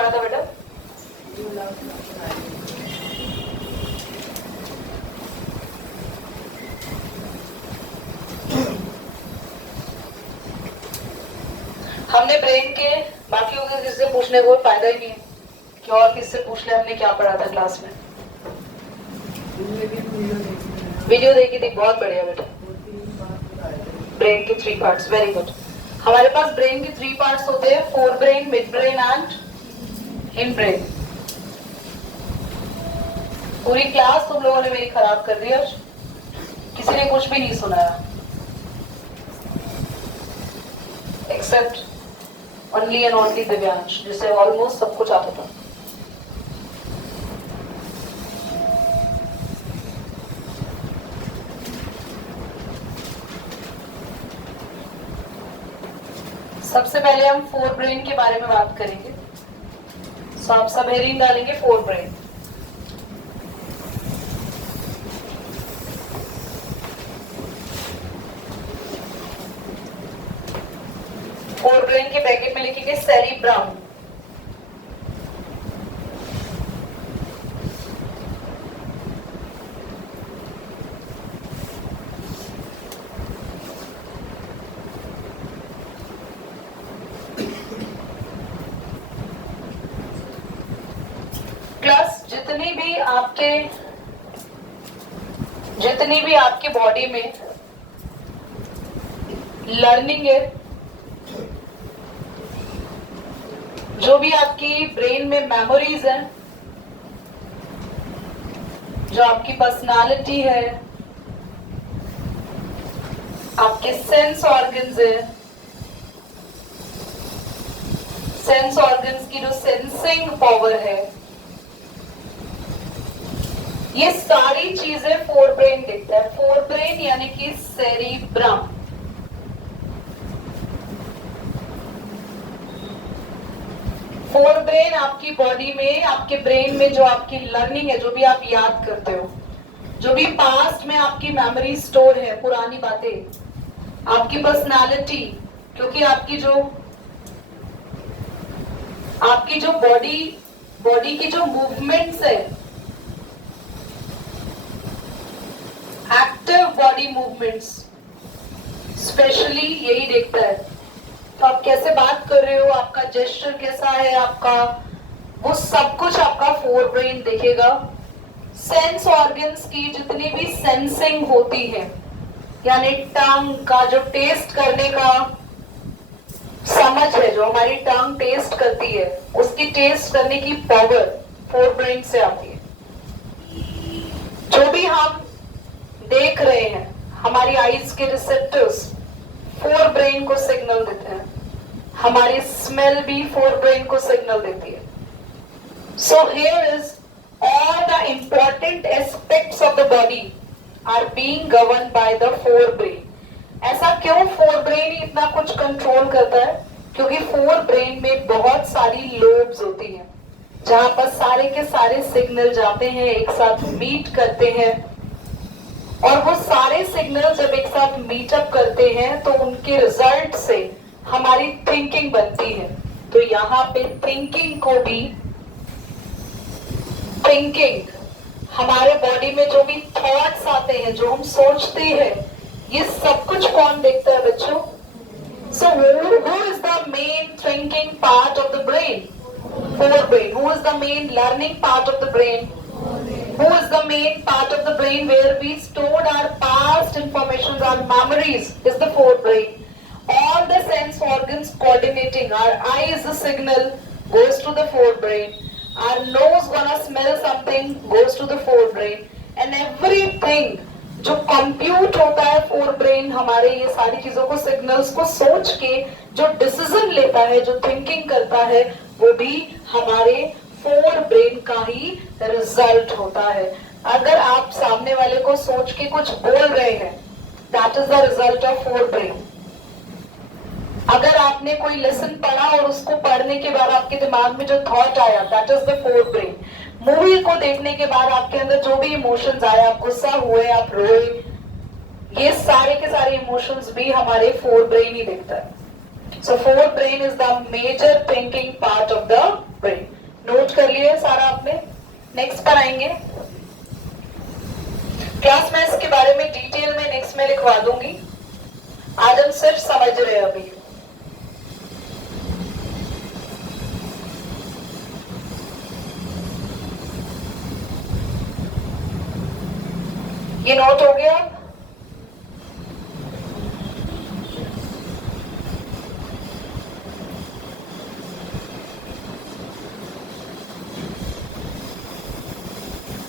पढ़ा था बेटा? हमने ब्रेन के बाकी होगा किससे पूछने को फायदा ही नहीं है कि और किससे पूछ ले हमने क्या पढ़ा था क्लास में। वीडियो देखी थी, बहुत बढ़िया बेटा। ब्रेन के 3 पार्ट्स, वेरी गुड। हमारे पास ब्रेन के 3 पार्ट्स होते हैं, fore brain, mid brain and in brain. पूरी क्लास तुम लोगों ने मेरी खराब कर दी आज, किसी ने कुछ भी नहीं सुनाया except only and only Divyansh, जिसे ऑलमोस्ट सब कुछ आता था। सबसे पहले हम फोर ब्रेन के बारे में बात करेंगे। सो आप सब हेडिंग डालेंगे फोर ब्रेन। फोर ब्रेन के ब्रैकेट में लिखेंगे सेरिब्रम। प्लस जितनी भी आपके बॉडी में लर्निंग है, जो भी आपकी ब्रेन में मेमोरीज है, जो आपकी पर्सनालिटी है, आपके सेंस ऑर्गन्स है, सेंस ऑर्गन्स की जो सेंसिंग पावर है, ये सारी चीजें फोर ब्रेन देखता है। फोर ब्रेन यानी कि सेरिब्रम। फोर ब्रेन आपकी बॉडी में, आपके ब्रेन में जो आपकी लर्निंग है, जो भी आप याद करते हो, जो भी पास्ट में आपकी मेमोरी स्टोर है, पुरानी बातें, आपकी पर्सनालिटी, क्योंकि आपकी जो बॉडी की जो मूवमेंट्स है, एक्टिव बॉडी मूवमेंट्स स्पेशली यही देखता है। तो आप कैसे बात कर रहे हो, आपका जेस्चर कैसा है, आपका वो सब कुछ आपका फोर ब्रेन देखेगा। सेंस ऑर्गन्स की जितनी भी सेंसिंग होती है, यानी टंग का जो टेस्ट करने का समझ है, जो हमारी टंग टेस्ट करती है, उसकी टेस्ट करने की पावर फोर ब्रेन से आती है। जो भी हम देख रहे हैं, हमारी आईज के रिसेप्टर्स फोर ब्रेन को सिग्नल देते हैं। हमारी स्मेल भी फोर ब्रेन को सिग्नल देती है। So here is all the important aspects of the body are being governed by the forebrain. ऐसा क्यों फोर ब्रेन ही इतना कुछ कंट्रोल करता है? क्योंकि फोर ब्रेन में बहुत सारी लोब्स होती हैं, जहां पर सारे के सारे सिग्नल जाते हैं, एक साथ मीट करते हैं, और वो सारे सिग्नल जब एक साथ मीटअप करते हैं तो उनके रिजल्ट से हमारी थिंकिंग बनती है। तो यहाँ पे थिंकिंग हमारे बॉडी में जो भी थॉट्स आते हैं, जो हम सोचते हैं, ये सब कुछ कौन देखता है बच्चों? So who is the main thinking part of the brain? Fore brain. Who is the main learning part of the brain? Who is the main part of the brain where we stored our past information, our memories, is the forebrain. All the sense organs coordinating. Our eye is the signal, goes to the forebrain. Our nose gonna smell something, goes to the forebrain. And everything जो compute होता है forebrain, हमारे ये सारी चीजों को, signals को सोच के जो डिसीजन लेता है, जो थिंकिंग करता है, वो भी हमारे फोर ब्रेन का ही रिजल्ट होता है। अगर आप सामने वाले को सोच के कुछ बोल रहे हैं, that is the result of fore brain. अगर आपने कोई लेसन पढ़ा और उसको पढ़ने के बाद आपके दिमाग में जो थॉट आया, that is the fore brain. Movie को देखने के बाद आपके अंदर जो भी इमोशंस आए, आप गुस्सा हुए, आप रोए, ये सारे के सारे इमोशंस भी हमारे फोर ब्रेन ही देखता है। So forebrain is the major thinking part of the brain. लिया है सारा आपने? नेक्स्ट पर आएंगे। क्लास में इसके बारे में डिटेल में नेक्स्ट में लिखवा दूंगी, आज हम सिर्फ समझ रहे हैं अभी। ये नोट हो गया?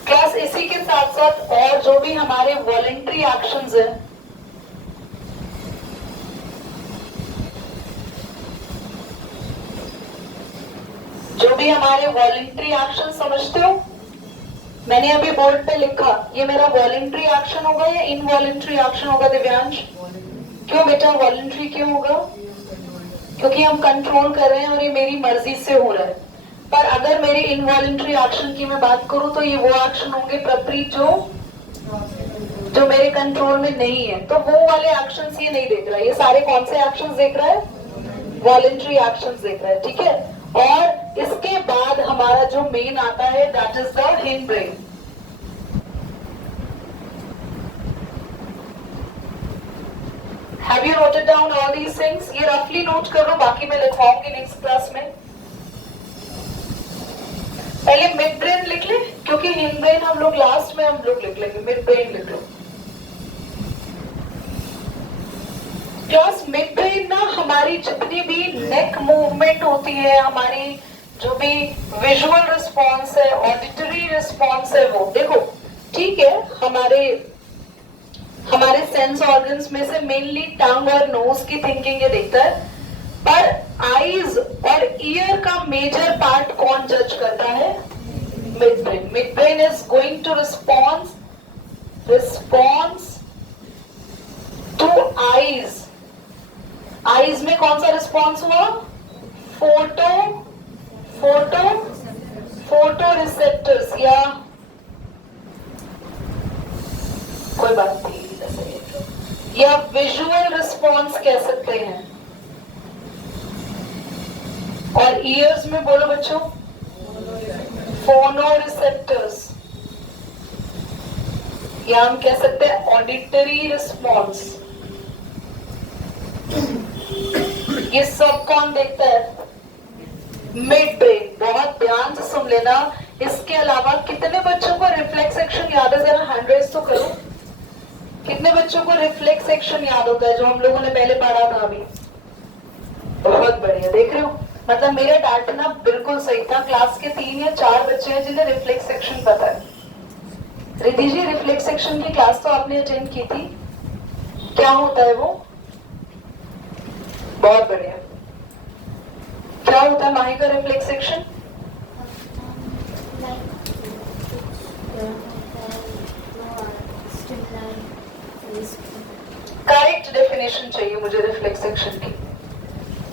क्लास इसी के साथ साथ और जो भी हमारे वॉलेंट्री एक्शंस हैं, जो भी हमारे वॉलेंट्री एक्शन समझते हो, मैंने अभी बोर्ड पे लिखा, ये मेरा वॉलेंट्री एक्शन होगा या इनवॉलेंट्री एक्शन होगा दिव्यांश? क्यों बेटा वॉलेंट्री क्यों होगा? क्योंकि हम कंट्रोल कर रहे हैं और ये मेरी मर्जी से हो रहा है। पर अगर मेरे इनवॉलेंट्री एक्शन की मैं बात करूं तो ये वो एक्शन होंगे प्रपरीत जो मेरे कंट्रोल में नहीं है। तो वो वाले एक्शंस ये नहीं देख रहा है, ये सारे कौन से एक्शंस देख रहा है? वॉलेंट्री एक्शंस देख रहा है, ठीक है। और इसके बाद हमारा जो मेन आता है that is the hind brain. Have you noted down all these things? ये रफली नोट कर लो, बाकी मैं लिखवाऊंगी नेक्स्ट क्लास में। पहले मिड ब्रेन लिख ले, क्योंकि हिंड ब्रेन हम लोग लास्ट में हम लोग लिख लेंगे। मिड ब्रेन लिख लो। क्लास मिड ब्रेन ना हमारी जितनी भी नेक मूवमेंट होती है, हमारी जो भी विजुअल रिस्पॉन्स है, ऑडिटरी रिस्पॉन्स है, वो देखो ठीक है, हमारे सेंस ऑर्गन्स में से मेनली टंग और नोज की थिंकिंग ये देखता है, पर आईज और ईयर का मेजर पार्ट कौन जज करता है? Midbrain. Midbrain is going to response to eyes. Eyes में कौन सा रिस्पॉन्स हुआ? फोटो रिसेप्टर्स, या कोई बात नहीं, या विजुअल रिस्पॉन्स कह सकते हैं। और ईयर्स में बोलो बच्चों, फोनो रिसेप्टर्स, या हम कह सकते हैं ऑडिटरी रिस्पॉन्स। ये सब कौन देखता है? Mid brain. बहुत ध्यान से सुन लेना। इसके अलावा कितने बच्चों को रिफ्लेक्स एक्शन याद है? जरा हैंड रेज तो करो। कितने बच्चों को रिफ्लेक्स एक्शन याद होता है जो हम लोगों ने पहले पढ़ा था अभी? बहुत बढ़िया, देख रहे हो, मतलब मेरा डांटना बिल्कुल सही था। क्लास के 3 या 4 बच्चे हैं जिन्हें रिफ्लेक्स सेक्शन पता है। रिद्धि जी, रिफ्लेक्स सेक्शन की क्लास तो आपने अटेंड की थी, क्या होता है वो? बहुत बढ़िया। क्या होता है माही का रिफ्लेक्स सेक्शन? करेक्ट डेफिनेशन चाहिए मुझे रिफ्लेक्स सेक्शन की।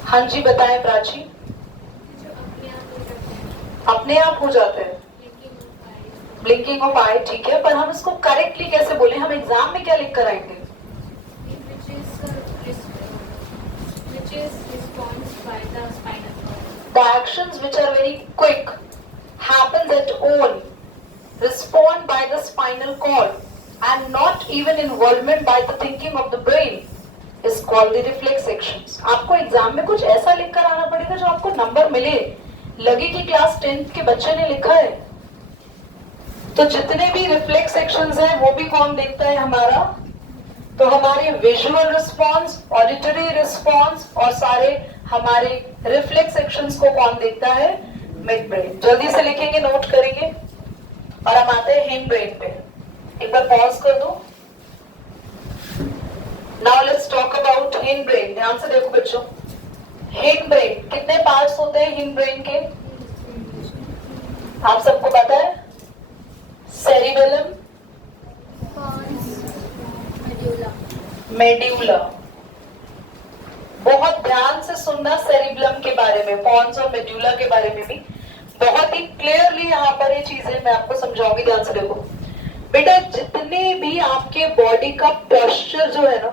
हाँ जी बताएं प्राची। अपने आप हो जाते हैं, ब्लिंकिंग ऑफ आई, ठीक है, पर हम इसको करेक्टली कैसे बोले? हम एग्जाम में क्या लिख कर आएंगे? The actions which are very quick happens at own, respond by the spinal cord and not even involvement by the thinking of the brain is called the reflex actions. आपको exam में कुछ ऐसा लिख कर आना पड़ेगा जो आपको नंबर मिले, लगे कि क्लास 10th के बच्चे ने लिखा है। तो जितने भी रिफ्लेक्स एक्शंस हैं वो भी कौन देखता है? हमारा, तो हमारे विजुअल रिस्पॉन्स, ऑडिटरी रिस्पॉन्स और सारे हमारे रिफ्लेक्स एक्शंस को कौन देखता है? Mid brain. जल्दी से लिखेंगे, नोट करेंगे, और हम आते हैं हिंड ब्रेन पे। एक बार पॉज कर दो। Now let's talk about hind brain. ध्यान से देखो बच्चों, हिंड ब्रेन कितने पार्ट्स होते हैं हिंड ब्रेन के? आप सबको पता है? Cerebellum, medulla. बहुत ध्यान से सुनना सेरिबेलम के बारे में, पॉन्स और मेड्यूला के बारे में भी बहुत ही क्लियरली यहाँ पर ये चीजें मैं आपको समझाऊंगी। ध्यान से देखो बेटा, जितने भी आपके बॉडी का पोस्चर जो है ना,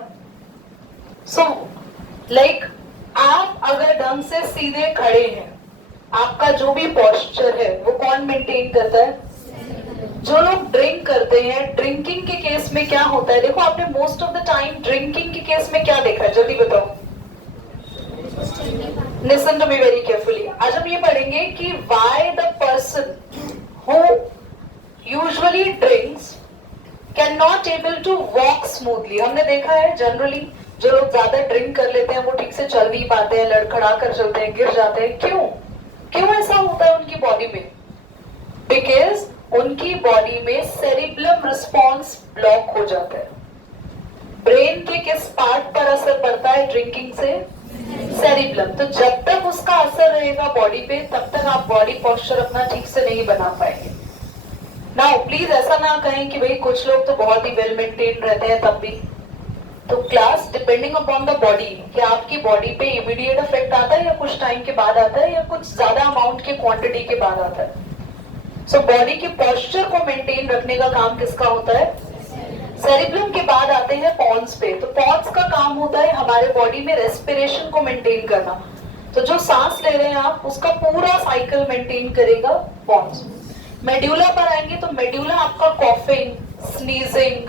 सो लाइक आप अगर ढंग से सीधे खड़े हैं, आपका जो भी पॉस्चर है वो कौन मेंटेन करता है? जो लोग ड्रिंक करते हैं, ड्रिंकिंग के केस में क्या होता है? देखो आपने most of the time drinking के केस में क्या देखा है, जल्दी बताओ। Listen to me very carefully. आज हम ये पढ़ेंगे कि why the person who usually drinks can not able to walk smoothly. हमने देखा है जनरली जो लोग ज्यादा ड्रिंक कर लेते हैं वो ठीक से चल नहीं पाते हैं, लड़खड़ा कर चलते हैं, गिर जाते हैं। क्यों ऐसा होता है उनकी बॉडी में? बिकॉज उनकी बॉडी में सेरिब्लम रिस्पॉन्स ब्लॉक हो जाता है। ब्रेन के किस पार्ट पर असर पड़ता है ड्रिंकिंग से? सेरिब्लम। तो जब तक उसका असर रहेगा बॉडी पे तब तक आप बॉडी पोस्चर अपना ठीक से नहीं बना पाएंगे। नाउ प्लीज ऐसा ना कहें कि भाई कुछ लोग तो बहुत ही वेल मेंटेन रहते हैं तब भी। तो class depending upon the body, कि आपकी बॉडी पे इमीडिएट इफेक्ट आता है या कुछ टाइम के बाद आता है या कुछ ज्यादा अमाउंट के क्वांटिटी के बाद आता है। सो बॉडी के पोस्चर को मेंटेन रखने का काम किसका होता है? सेरिब्लम के बाद आते हैं पॉन्स पे। तो पॉन्स का काम होता है हमारे बॉडी में रेस्पिरेशन को मेंटेन करना। तो जो सांस ले रहे हैं आप उसका पूरा साइकिल मेंटेन करेगा पॉन्स। मेड्यूला पर आएंगे तो मेड्यूला आपका कॉफिंग, स्नीजिंग,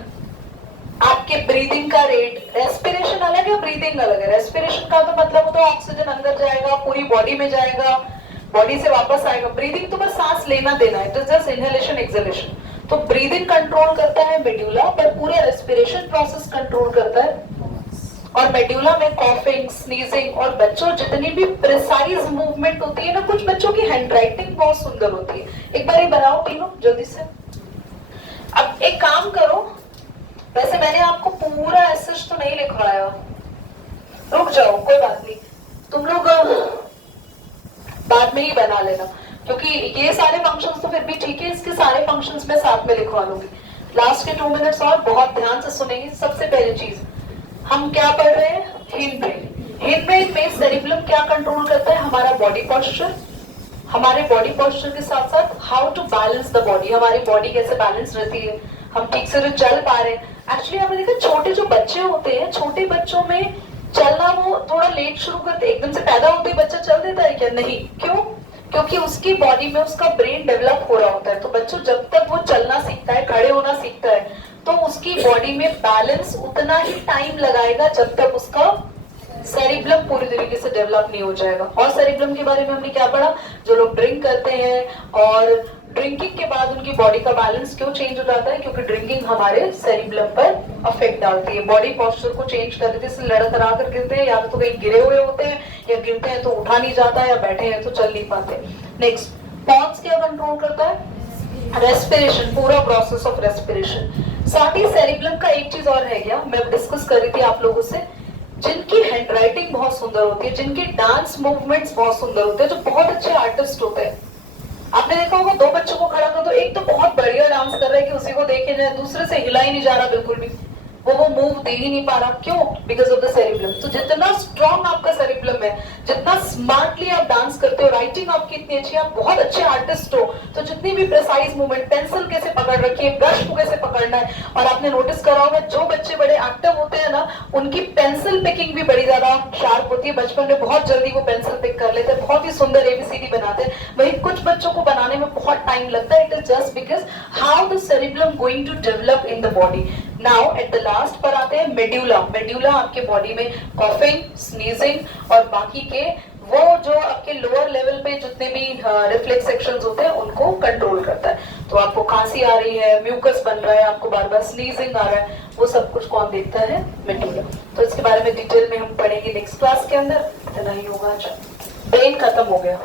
आपके ब्रीदिंग का रेट। रेस्पिरेशन अलग है, ब्रीदिंग अलग है। रेस्पिरेशन का तो मतलब होता है ऑक्सीजन अंदर जाएगा, पूरी बॉडी में जाएगा, बॉडी से वापस आएगा। ब्रीदिंग तो बस सांस लेना देना है, it is just inhalation exhalation. तो ब्रीदिंग कंट्रोल करता है मेड्यूला, पर पूरा रेस्पिरेशन प्रोसेस कंट्रोल करता है। और मेड्यूला में कॉफिंग, स्नीजिंग और बच्चों जितनी भी प्रिसाइज मूवमेंट होती है ना, कुछ बच्चों की हैंडराइटिंग बहुत सुंदर होती है। एक बार ये बनाओ तीनों जल्दी से। अब एक काम करो, वैसे मैंने आपको पूरा एसेज तो नहीं लिखवाया, रुक जाओ कोई बात नहीं, तुम लोग बाद में ही बना लेना, क्योंकि ये सारे फंक्शंस तो फिर भी ठीक है, इसके सारे फंक्शंस मैं साथ में लिखवा लूंगी। लास्ट के 2 मिनट्स और बहुत ध्यान से सुनेंगे। सबसे पहली चीज हम क्या पढ़ रहे हैं? हिंडब्रेन। हिंडब्रेन में सेरिब्लम क्या कंट्रोल करता है? हमारा बॉडी पोस्चर। हमारे बॉडी पोस्चर के साथ साथ how to balance the body, हमारी बॉडी कैसे बैलेंस रहती है, हम ठीक से जो चल पा रहे हैं। एक्चुअली आपने देखा छोटे जो बच्चे होते हैं, छोटे बच्चों में चलना वो थोड़ा लेट शुरू करते हैं। एकदम से पैदा होते ही बच्चा चल देता है क्या? नहीं। क्यों? क्योंकि उसकी बॉडी में उसका ब्रेन डेवलप हो रहा होता है। तो बच्चों जब तक वो चलना सीखता है, खड़े होना सीखता है, तो उसकी बॉडी में बैलेंस उतना ही टाइम लगाएगा जब तक उसका सेरिब्लम पूरी तरीके से डेवलप नहीं हो जाएगा। और सेरिब्लम के बारे में हमने क्या पढ़ा? जो लोग ड्रिंक करते हैं और ड्रिंकिंग के बाद उनकी बॉडी का बैलेंस क्यों चेंज हो जाता है? क्योंकि ड्रिंकिंग हमारे सेरिब्लम पर अफेक्ट डालती है, बॉडी पोस्चर को चेंज कर देती है। इसलिए लड़खड़ा कर गिरते हैं, या तो कहीं गिरे हुए होते हैं, या गिरते हैं तो उठा नहीं जाता, या बैठे हैं तो चल नहीं पाते। नेक्स्ट, पॉन्स क्या कंट्रोल करता है? रेस्पिरेशन, पूरा प्रोसेस ऑफ रेस्पिरेशन। साथ ही सेरिब्लम का एक चीज और है गया, मैं डिस्कस कर रही थी आप लोगों से, जिनकी हैंडराइटिंग बहुत सुंदर होती है, जिनके डांस मूवमेंट्स बहुत सुंदर होते हैं, जो बहुत अच्छे आर्टिस्ट होते हैं। आपने देखा होगा 2 बच्चों को खड़ा कर दो, एक तो बहुत बढ़िया डांस कर रहा है कि उसी को देखे जाए, दूसरे से हिला ही नहीं जा रहा बिल्कुल भी, वो मूव दे ही नहीं पा रहा। क्यों? Because of the cerebellum. तो जितना स्ट्रॉन्ग आपका सेरिब्लम है, जितना स्मार्टली आप डांस करते हो, राइटिंग आपकी इतनी अच्छी, आप बहुत अच्छे आर्टिस्ट हो, तो जितनी भी प्रिसाइज मूवमेंट, पेंसिल कैसे पकड़ रखी है, ब्रश को कैसे पकड़ना है। और आपने नोटिस करा होगा जो बच्चे बड़े एक्टिव होते हैं ना, उनकी पेंसिल पिकिंग भी बड़ी ज्यादा शार्प होती है। बचपन में बहुत जल्दी वो पेंसिल पिक कर लेते हैं, बहुत ही सुंदर ABCD बनाते हैं। वही कुछ बच्चों को बनाने में बहुत टाइम लगता है। It is just because how the cerebellum going to develop in the body. Now at the last पर आते हैं मेड्यूला। मेड्यूला आपके बॉडी में कॉफिंग, स्नीजिंग और बाकी के वो जो आपके लोअर लेवल पे जितने भी रिफ्लेक्स सेक्शंस होते हैं उनको कंट्रोल करता है। तो आपको खांसी आ रही है, म्यूकस बन रहा है, आपको बार बार स्नीजिंग आ रहा है, वो सब कुछ कौन देखता है? मेड्यूला। तो इसके बारे में डिटेल में हम पढ़ेंगे नेक्स्ट क्लास के अंदर। इतना ही होगा। अच्छा, ब्रेन खत्म हो गया।